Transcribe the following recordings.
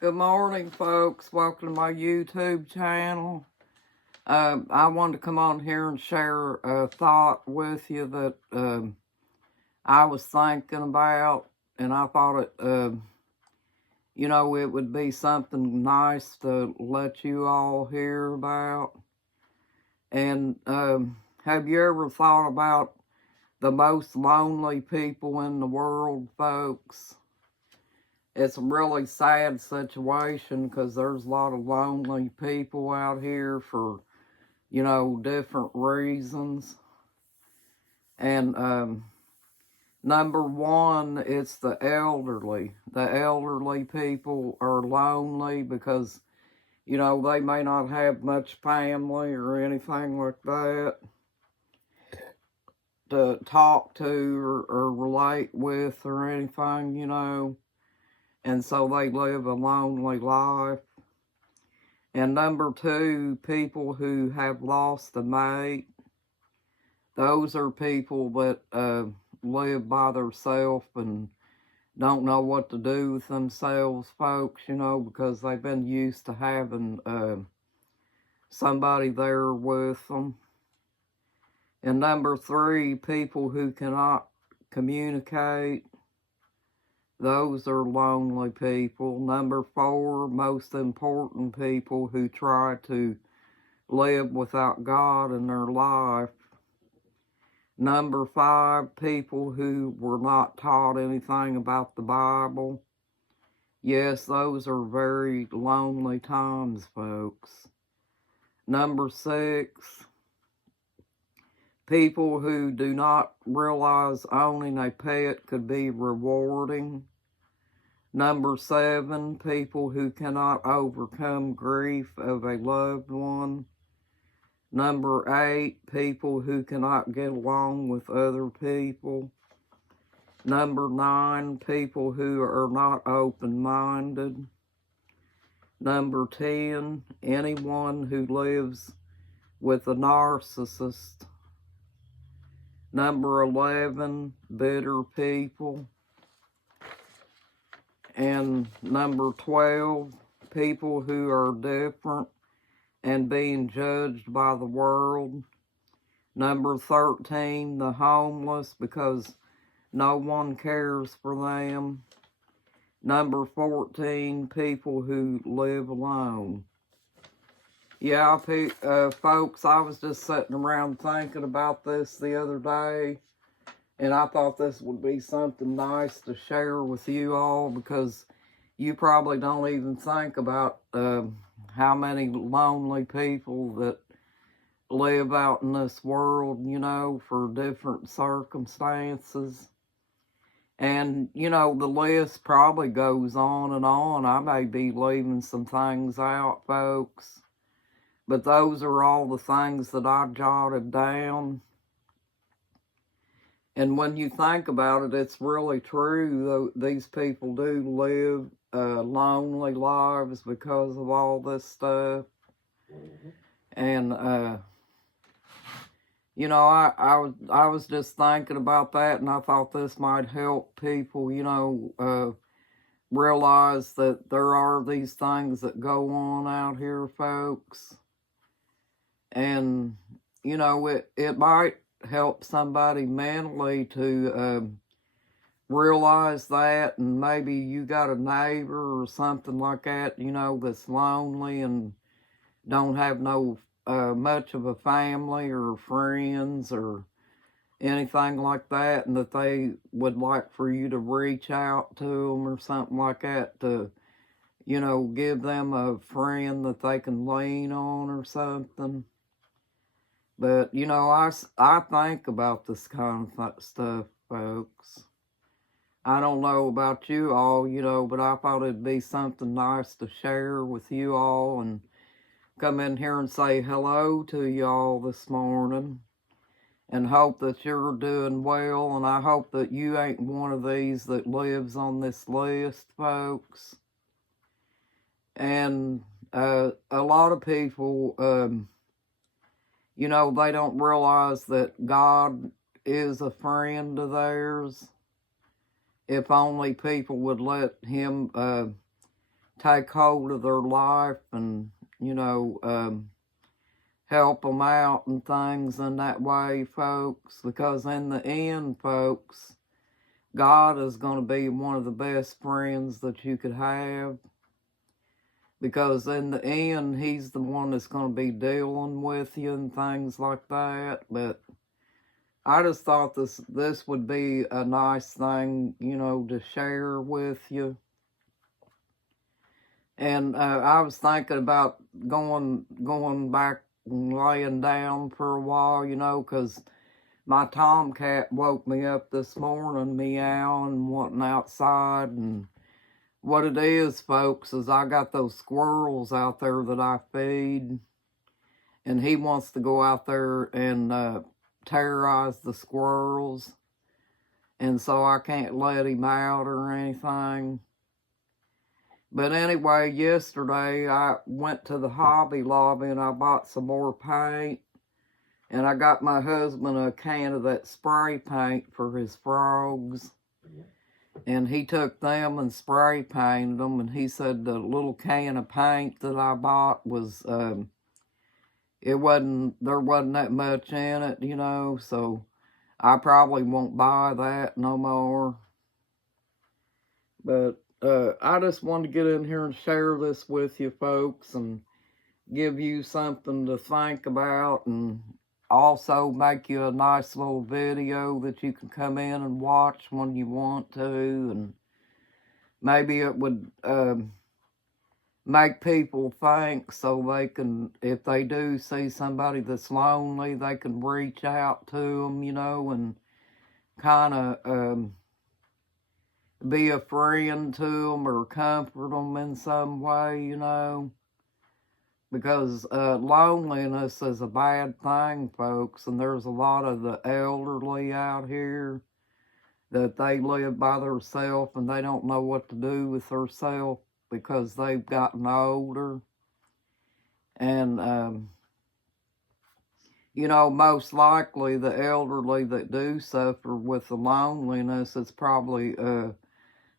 Good morning, folks. Welcome to my YouTube channel. I wanted to come on here and share a thought with you that I was thinking about, and I thought it would be something nice to let you all hear about. And have you ever thought about the most lonely people in the world, folks? It's a really sad situation because there's a lot of lonely people out here for, different reasons. And number one, it's the elderly. The elderly people are lonely because, they may not have much family or anything like that to talk to or relate with or anything. And so they live a lonely life. And number two, people who have lost a mate. Those are people that live by themselves and don't know what to do with themselves, folks, because they've been used to having somebody there with them. And number three, people who cannot communicate. Those are lonely people. Number four, most important, people who try to live without God in their life. Number five, people who were not taught anything about the Bible. Yes, those are very lonely times, folks. Number six, people who do not realize owning a pet could be rewarding. Number seven, people who cannot overcome grief of a loved one. Number eight, people who cannot get along with other people. Number nine, people who are not open-minded. Number 10, anyone who lives with a narcissist. Number 11, bitter people. And number 12, people who are different and being judged by the world. Number 13, the homeless, because no one cares for them. Number 14, people who live alone. Yeah, folks, I was just sitting around thinking about this the other day, and I thought this would be something nice to share with you all because you probably don't even think about how many lonely people that live out in this world, for different circumstances. And, the list probably goes on and on. I may be leaving some things out, folks. But those are all the things that I jotted down. And when you think about it, it's really true. These people do live lonely lives because of all this stuff. And, I was just thinking about that, and I thought this might help people, realize that there are these things that go on out here, folks. And, it might help somebody mentally to realize that, and maybe you got a neighbor or something like that, that's lonely and don't have no much of a family or friends or anything like that, and that they would like for you to reach out to them or something like that to, give them a friend that they can lean on or something. But, I think about this kind of stuff, folks. I don't know about you all, but I thought it'd be something nice to share with you all and come in here and say hello to y'all this morning and hope that you're doing well. And I hope that you ain't one of these that lives on this list, folks. And a lot of people, they don't realize that God is a friend of theirs. If only people would let him take hold of their life and, you know, help them out and things in that way, folks. Because in the end, folks, God is going to be one of the best friends that you could have. Because in the end, He's the one that's going to be dealing with you and things like that. But I just thought this would be a nice thing, you know, to share with you. And I was thinking about going back and laying down for a while, you know, because my tomcat woke me up this morning, meowing and wanting outside. And what it is, folks, is I got those squirrels out there that I feed, and he wants to go out there and terrorize the squirrels. And so I can't let him out or anything. But anyway, yesterday I went to the Hobby Lobby and I bought some more paint. And I got my husband a can of that spray paint for his frogs. And he took them and spray painted them. And he said the little can of paint that I bought was, there wasn't that much in it, you know. So I probably won't buy that no more. But I just wanted to get in here and share this with you folks and give you something to think about, and also make you a nice little video that you can come in and watch when you want to. And maybe it would make people think, so they can, if they do see somebody that's lonely, they can reach out to them, you know, and kind of be a friend to them or comfort them in some way, you know. Because loneliness is a bad thing, folks, and there's a lot of the elderly out here that they live by themselves and they don't know what to do with themselves because they've gotten older. And, you know, most likely the elderly that do suffer with the loneliness, it's probably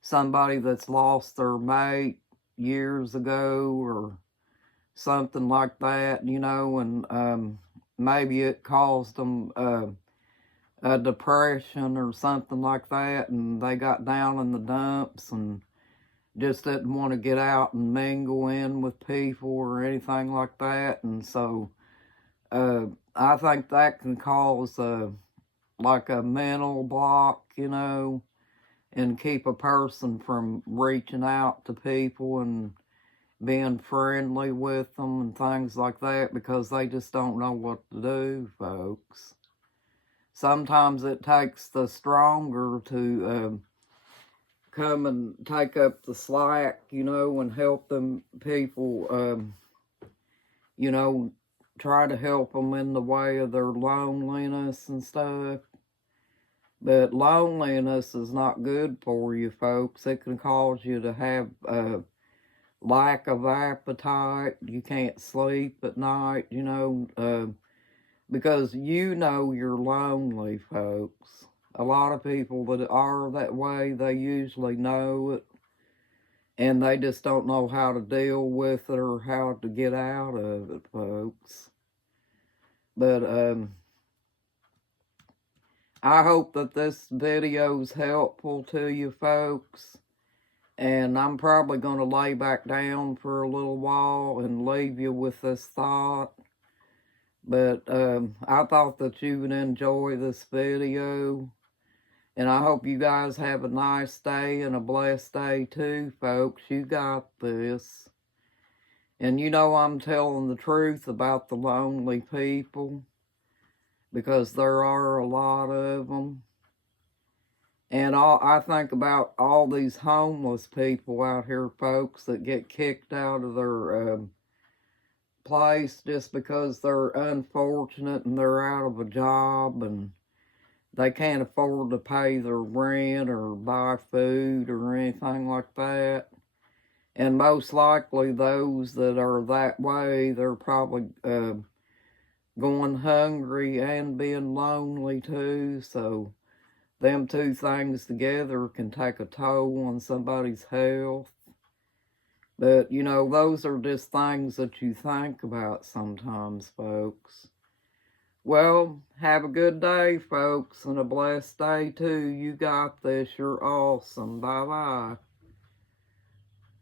somebody that's lost their mate years ago or something like that, you know, and maybe it caused them a depression or something like that, and they got down in the dumps and just didn't want to get out and mingle in with people or anything like that. And so I think that can cause like a mental block, you know, and keep a person from reaching out to people and being friendly with them and things like that, because they just don't know what to do, folks. Sometimes it takes the stronger to come and take up the slack, you know, and help them people, you know, try to help them in the way of their loneliness and stuff. But loneliness is not good for you, folks. It can cause you to have lack of appetite. You can't sleep at night, you know, because you know you're lonely, folks. A lot of people that are that way, they usually know it, and they just don't know how to deal with it or how to get out of it, folks. But I hope that this video is helpful to you folks. And I'm probably going to lay back down for a little while and leave you with this thought. But I thought that you would enjoy this video. And I hope you guys have a nice day and a blessed day too, folks. You got this. And you know I'm telling the truth about the lonely people, because there are a lot of them. And I think about all these homeless people out here, folks, that get kicked out of their place just because they're unfortunate and they're out of a job and they can't afford to pay their rent or buy food or anything like that. And most likely those that are that way, they're probably going hungry and being lonely too. So them two things together can take a toll on somebody's health. But, you know, those are just things that you think about sometimes, folks. Well, have a good day, folks, and a blessed day, too. You got this. You're awesome. Bye-bye.